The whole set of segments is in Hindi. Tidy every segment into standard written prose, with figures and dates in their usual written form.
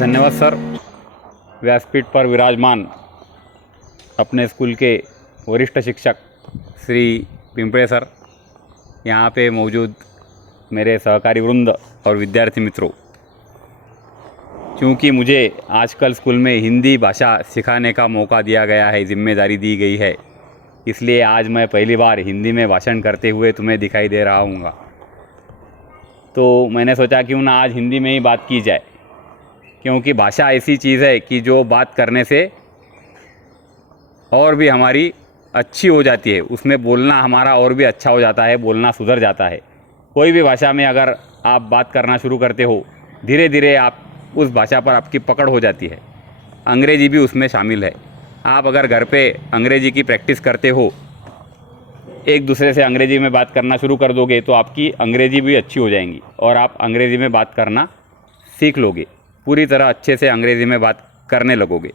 धन्यवाद सर। व्यासपीठ पर विराजमान अपने स्कूल के वरिष्ठ शिक्षक श्री पिंपळे सर, यहाँ पे मौजूद मेरे सहकारी वृंद और विद्यार्थी मित्रों, क्योंकि मुझे आजकल स्कूल में हिंदी भाषा सिखाने का मौका दिया गया है, जिम्मेदारी दी गई है, इसलिए आज मैं पहली बार हिंदी में भाषण करते हुए तुम्हें दिखाई दे रहा हूँगा। तो मैंने सोचा क्यों ना आज हिंदी में ही बात की जाए, क्योंकि भाषा ऐसी चीज़ है कि जो बात करने से और भी हमारी अच्छी हो जाती है, उसमें बोलना हमारा और भी अच्छा हो जाता है, बोलना सुधर जाता है। कोई भी भाषा में अगर आप बात करना शुरू करते हो, धीरे धीरे आप उस भाषा पर आपकी पकड़ हो जाती है। अंग्रेजी भी उसमें शामिल है। आप अगर घर पे अंग्रेजी की प्रैक्टिस करते हो, एक दूसरे से अंग्रेजी में बात करना शुरू कर दोगे तो आपकी अंग्रेजी भी अच्छी हो जाएंगी और आप अंग्रेजी में बात करना सीख लोगे, पूरी तरह अच्छे से अंग्रेजी में बात करने लगोगे।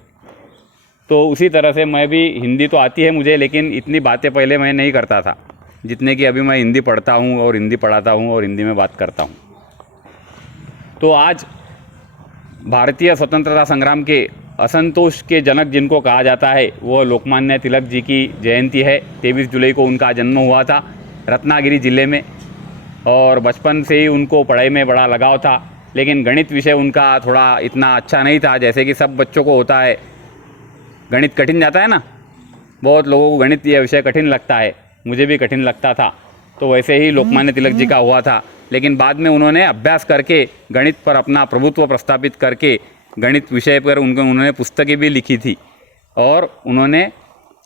तो उसी तरह से मैं भी, हिंदी तो आती है मुझे, लेकिन इतनी बातें पहले मैं नहीं करता था जितने कि अभी मैं हिंदी पढ़ता हूँ और हिंदी पढ़ाता हूँ और हिंदी में बात करता हूँ। तो आज भारतीय स्वतंत्रता संग्राम के असंतोष के जनक जिनको कहा जाता है, वो लोकमान्य तिलक जी की जयंती है। 23 जुलाई को उनका जन्म हुआ था रत्नागिरी ज़िले में, और बचपन से ही उनको पढ़ाई में बड़ा लगाव था। लेकिन गणित विषय उनका थोड़ा इतना अच्छा नहीं था, जैसे कि सब बच्चों को होता है। गणित कठिन जाता है ना, बहुत लोगों को गणित यह विषय कठिन लगता है, मुझे भी कठिन लगता था। तो वैसे ही लोकमान्य तिलक जी का हुआ था, लेकिन बाद में उन्होंने अभ्यास करके गणित पर अपना प्रभुत्व प्रस्थापित करके गणित विषय पर उन्होंने पुस्तकें भी लिखी थी, और उन्होंने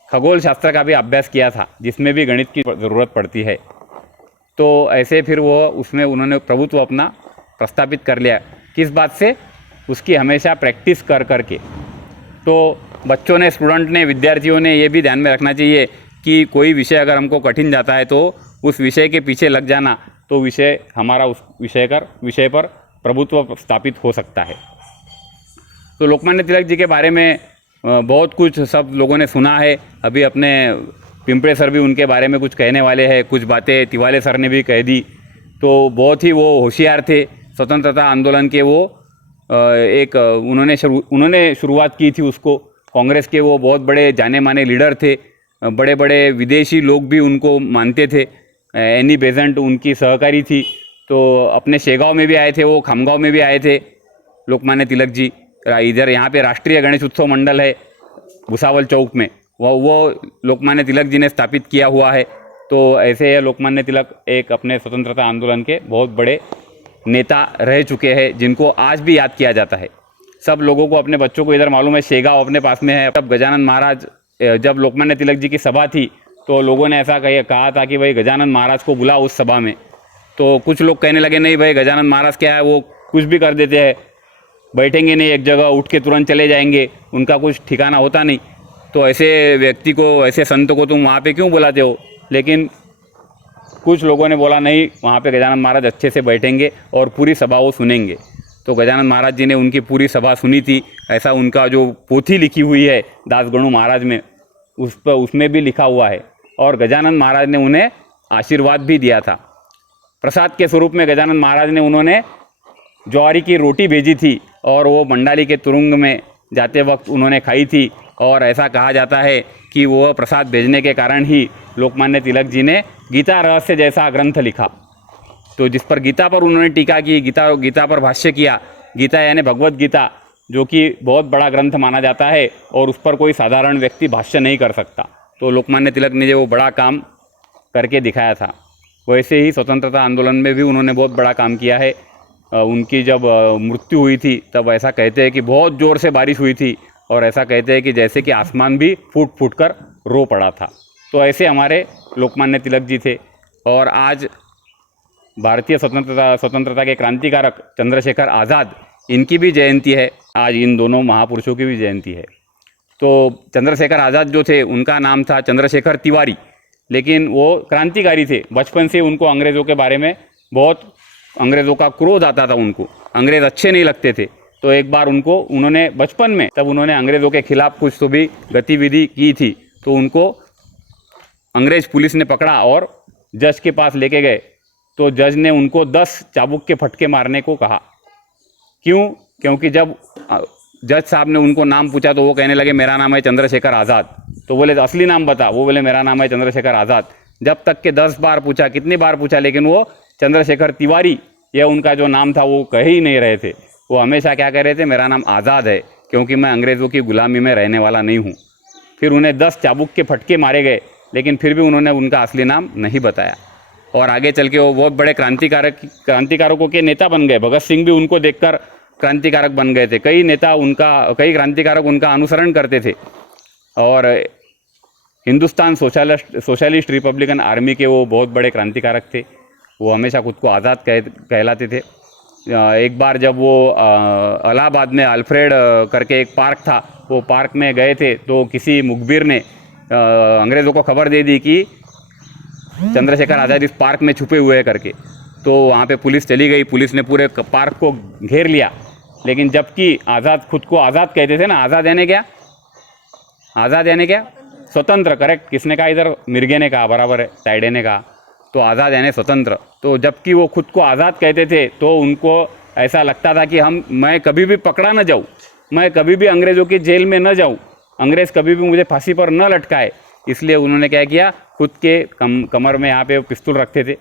खगोल शास्त्र का भी अभ्यास किया था, जिसमें भी गणित की ज़रूरत पड़ती है। तो ऐसे फिर वो उसमें उन्होंने प्रभुत्व अपना प्रस्थापित कर लिया। किस बात से? उसकी हमेशा प्रैक्टिस कर करके। तो बच्चों ने, स्टूडेंट ने, विद्यार्थियों ने ये भी ध्यान में रखना चाहिए कि कोई विषय अगर हमको कठिन जाता है तो उस विषय के पीछे लग जाना, तो विषय हमारा उस विषय पर प्रभुत्व स्थापित हो सकता है। तो लोकमान्य तिलक जी के बारे में बहुत कुछ सब लोगों ने सुना है। अभी अपने पिंपळे सर भी उनके बारे में कुछ कहने वाले हैं, कुछ बातें तिवाले सर ने भी कह दी। तो बहुत ही वो होशियार थे स्वतंत्रता आंदोलन के। वो उन्होंने शुरुआत की थी उसको। कांग्रेस के वो बहुत बड़े जाने माने लीडर थे, बड़े बड़े विदेशी लोग भी उनको मानते थे। एनी बेजेंट उनकी सहकारी थी। तो अपने शेगांव में भी आए थे, वो खामगांव में भी आए थे लोकमान्य तिलक जी। इधर यहाँ पे राष्ट्रीय गणेश उत्सव मंडल है भुसावल चौक में, वो लोकमान्य तिलक जी ने स्थापित किया हुआ है। तो ऐसे ये लोकमान्य तिलक एक अपने स्वतंत्रता आंदोलन के बहुत बड़े नेता रह चुके हैं, जिनको आज भी याद किया जाता है। सब लोगों को, अपने बच्चों को इधर मालूम है, शेगांव अपने पास में है। तब गजानन महाराज, जब लोकमान्य तिलक जी की सभा थी, तो लोगों ने ऐसा कहा था कि भाई गजानन महाराज को बुलाओ उस सभा में। तो कुछ लोग कहने लगे, नहीं भाई, गजानन महाराज क्या है, वो कुछ भी कर देते हैं, बैठेंगे नहीं एक जगह, उठ के तुरंत चले जाएंगे, उनका कुछ ठिकाना होता नहीं। तो ऐसे व्यक्ति को, ऐसे संत को तुम वहाँ पे क्यों बुलाते हो? लेकिन कुछ लोगों ने बोला, नहीं, वहाँ पे गजानन महाराज अच्छे से बैठेंगे और पूरी सभा वो सुनेंगे। तो गजानन महाराज जी ने उनकी पूरी सभा सुनी थी। ऐसा उनका जो पोथी लिखी हुई है दासगणु महाराज में, उसमें भी लिखा हुआ है। और गजानन महाराज ने उन्हें आशीर्वाद भी दिया था। प्रसाद के स्वरूप में गजानन महाराज ने उन्होंने ज्वारी की रोटी भेजी थी, और वो मंडाली के तुरुंग में जाते वक्त उन्होंने खाई थी। और ऐसा कहा जाता है कि वो प्रसाद भेजने के कारण ही लोकमान्य तिलक जी ने गीता रहस्य जैसा ग्रंथ लिखा। तो जिस पर गीता पर उन्होंने टीका की, गीता पर भाष्य किया। गीता यानी भगवत गीता, जो कि बहुत बड़ा ग्रंथ माना जाता है, और उस पर कोई साधारण व्यक्ति भाष्य नहीं कर सकता। तो लोकमान्य तिलक ने जो बड़ा काम करके दिखाया था, वैसे ही स्वतंत्रता आंदोलन में भी उन्होंने बहुत बड़ा काम किया है। उनकी जब मृत्यु हुई थी, तब ऐसा कहते हैं कि बहुत ज़ोर से बारिश हुई थी, और ऐसा कहते हैं कि जैसे कि आसमान भी फूट फूट कर रो पड़ा था। तो ऐसे हमारे लोकमान्य तिलक जी थे। और आज भारतीय स्वतंत्रता के क्रांतिकारक चंद्रशेखर आज़ाद, इनकी भी जयंती है आज। इन दोनों महापुरुषों की भी जयंती है। तो चंद्रशेखर आज़ाद जो थे, उनका नाम था चंद्रशेखर तिवारी, लेकिन वो क्रांतिकारी थे। बचपन से उनको अंग्रेज़ों के बारे में बहुत, अंग्रेज़ों का क्रोध आता था उनको, अंग्रेज़ अच्छे नहीं लगते थे। तो एक बार उन्होंने बचपन में, तब उन्होंने अंग्रेज़ों के खिलाफ कुछ तो भी गतिविधि की थी, तो उनको अंग्रेज़ पुलिस ने पकड़ा और जज के पास लेके गए। तो जज ने उनको 10 चाबुक के फटके मारने को कहा। क्यों? क्योंकि जब जज साहब ने उनको नाम पूछा तो वो कहने लगे मेरा नाम है चंद्रशेखर आज़ाद। तो बोले असली नाम बता, वो बोले मेरा नाम है चंद्रशेखर आज़ाद। जब तक के 10 बार पूछा, कितनी बार पूछा, लेकिन वो चंद्रशेखर तिवारी यह उनका जो नाम था वो कह ही नहीं रहे थे। वो हमेशा क्या कह रहे थे, मेरा नाम आज़ाद है क्योंकि मैं अंग्रेज़ों की गुलामी में रहने वाला नहीं हूँ। फिर उन्हें 10 चाबुक के फटके मारे गए, लेकिन फिर भी उन्होंने उनका असली नाम नहीं बताया। और आगे चल के वो बहुत बड़े क्रांतिकारकों के नेता बन गए। भगत सिंह भी उनको देखकर क्रांतिकारक बन गए थे। कई क्रांतिकारक उनका अनुसरण करते थे। और हिंदुस्तान सोशलिस्ट रिपब्लिकन आर्मी के वो बहुत बड़े क्रांतिकारक थे। वो हमेशा खुद को आज़ाद कहलाते थे। एक बार जब वो इलाहाबाद में अल्फ्रेड करके एक पार्क था, वो पार्क में गए थे तो किसी मुखबिर ने अंग्रेज़ों को खबर दे दी कि चंद्रशेखर आज़ाद इस पार्क में छुपे हुए हैं करके। तो वहाँ पे पुलिस चली गई, पुलिस ने पूरे पार्क को घेर लिया। लेकिन जबकि आज़ाद खुद को आज़ाद कहते थे ना, आज़ाद यानी क्या, आज़ाद यानी क्या, स्वतंत्र। करेक्ट, किसने कहा इधर, मिर्गे ने कहा, बराबर है, टाइडे ने कहा। तो आज़ाद यानी स्वतंत्र। तो जबकि वो खुद को आज़ाद कहते थे तो उनको ऐसा लगता था कि मैं कभी भी पकड़ा न जाऊँ, मैं कभी भी अंग्रेज़ों की जेल में न जाऊँ, अंग्रेज़ कभी भी मुझे फांसी पर न लटकाए। इसलिए उन्होंने क्या किया, खुद के कमर में यहाँ पे पिस्तौल रखते थे।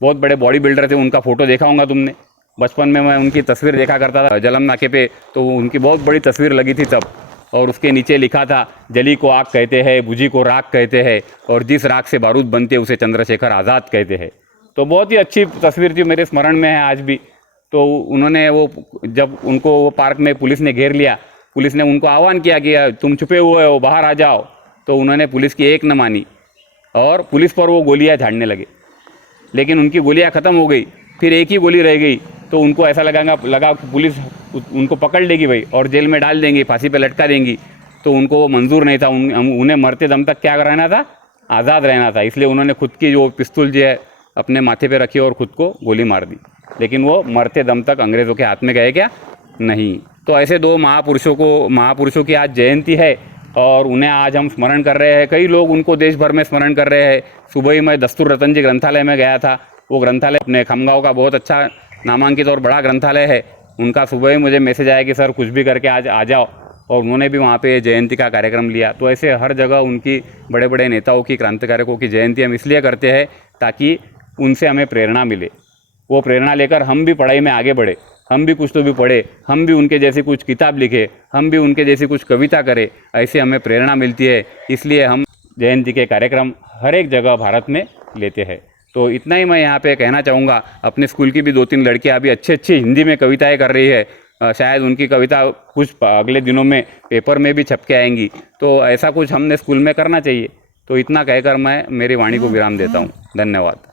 बहुत बड़े बॉडी बिल्डर थे, उनका फ़ोटो देखा होगा तुमने। बचपन में मैं उनकी तस्वीर देखा करता था जलम नाके पे, तो उनकी बहुत बड़ी तस्वीर लगी थी तब। और उसके नीचे लिखा था, जली को आग कहते हैं, बुझी को राख कहते हैं, और जिस राख से बारूद बनते उसे चंद्रशेखर आज़ाद कहते हैं। तो बहुत ही अच्छी तस्वीर थी, मेरे स्मरण में है आज भी। तो उन्होंने जब उनको वो पार्क में पुलिस ने घेर लिया, पुलिस ने उनको आह्वान किया कि तुम छुपे हुए हो, बाहर आ जाओ। तो उन्होंने पुलिस की एक न मानी और पुलिस पर वो गोलियां झाड़ने लगे। लेकिन उनकी गोलियां ख़त्म हो गई, फिर एक ही गोली रह गई। तो उनको ऐसा लगा पुलिस उनको पकड़ लेगी भाई और जेल में डाल देंगी, फांसी पे लटका देंगी। तो उनको वो मंजूर नहीं था। उन्हें मरते दम तक क्या रहना था, आज़ाद रहना था। इसलिए उन्होंने खुद की जो पिस्तौल जो है अपने माथे पे रखी और खुद को गोली मार दी। लेकिन वो मरते दम तक अंग्रेज़ों के हाथ में गए क्या, नहीं। तो ऐसे दो महापुरुषों की आज जयंती है और उन्हें आज हम स्मरण कर रहे हैं। कई लोग उनको देश भर में स्मरण कर रहे हैं। सुबह ही मैं दस्तूर रतन जी ग्रंथालय में गया था। वो ग्रंथालय अपने खमगांव का बहुत अच्छा नामांकित और बड़ा ग्रंथालय है। उनका सुबह ही मुझे मैसेज आया कि सर कुछ भी करके आज आ जाओ, और उन्होंने भी वहाँ पे जयंती का कार्यक्रम लिया। तो ऐसे हर जगह उनकी बड़े बड़े नेताओं की, क्रांतिकारकों की जयंती हम इसलिए करते हैं ताकि उनसे हमें प्रेरणा मिले। वो प्रेरणा लेकर हम भी पढ़ाई में आगे बढ़े, हम भी कुछ तो भी पढ़े, हम भी उनके जैसी कुछ किताब लिखे, हम भी उनके जैसी कुछ कविता करें। ऐसे हमें प्रेरणा मिलती है। इसलिए हम जयंती के कार्यक्रम हर एक जगह भारत में लेते हैं। तो इतना ही मैं यहाँ पे कहना चाहूँगा। अपने स्कूल की भी 2-3 लड़कियाँ अभी अच्छी हिंदी में कविताएं कर रही है। शायद उनकी कविता कुछ अगले दिनों में पेपर में भी छप के आएंगी। तो ऐसा कुछ हमने स्कूल में करना चाहिए। तो इतना कहकर मैं मेरी वाणी को विराम देता हूँ। धन्यवाद।